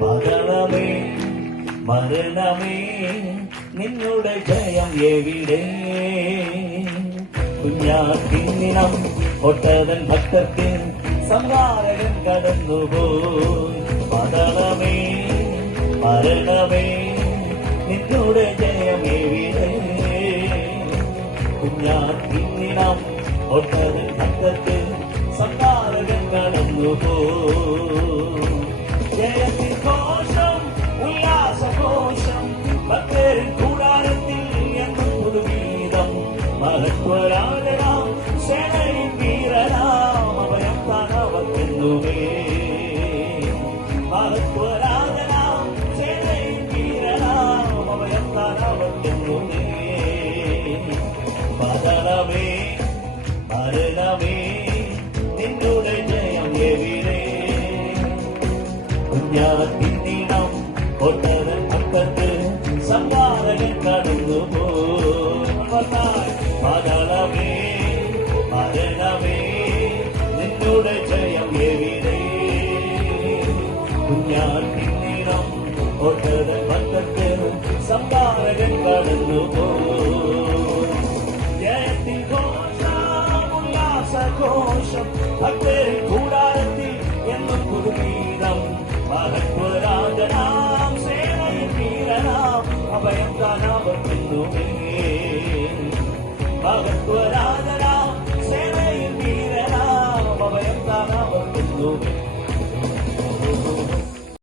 പതളമേ മരണമേ നിന്നുടെ ജയം എവിടെ? കുഞ്ഞാത്തിന്നിനം ഒട്ടതൻ ഭക്തത്തിൽ സംഹാരകൻ കടന്നുപോയി. പതളമേ മരണമേ നിന്നുടെ ജയം എവിടെ? കുഞ്ഞാത്തിന്നിനം ഒട്ടതൻ ഭക്തത്തിൽ സംഹാരകൻ കടന്നുപോയി. ജയത്തിൻ ഘോഷം ഉല്ലാസഘോഷം ഭക്തരിൻ കൂടാരത്തിൽ എന്നും പുതുഗീതം. മഹത്വരാജനാം സേനയിൻ വീരനാം അഭയം താനവർക്കെന്നുമേ. മഹത്വരാജനാം സേനയിൻ വീരനാം അഭയം താനവർക്കെന്നുമേ. പതളമേ മരണമേ നിന്നുടെ ജയം എവിടെ? കുഞ്ഞാത്തിന്നിനം ഒട്ടതൻ ഭക്തർക്ക് സംഹാരകൻ കടന്നുപോയി. പതളമേ മരണമേ നിന്നുടെ ജയം എവിടെ? കുഞ്ഞാത്തിന്നിനം ഒട്ടതൻ ഭക്തർക്ക് സംഹാരകൻ കടന്നുപോയി. ജയത്തിൻ ഘോഷം ഉല്ലാസഘോഷം ഭക്തരിൻ കൂടാരത്തിൽ എന്നും പുതുഗീതം. മഹത്വരാജനാം സേനയിൻ വീരനാം അഭയം താനവർക്കെന്നുമേ.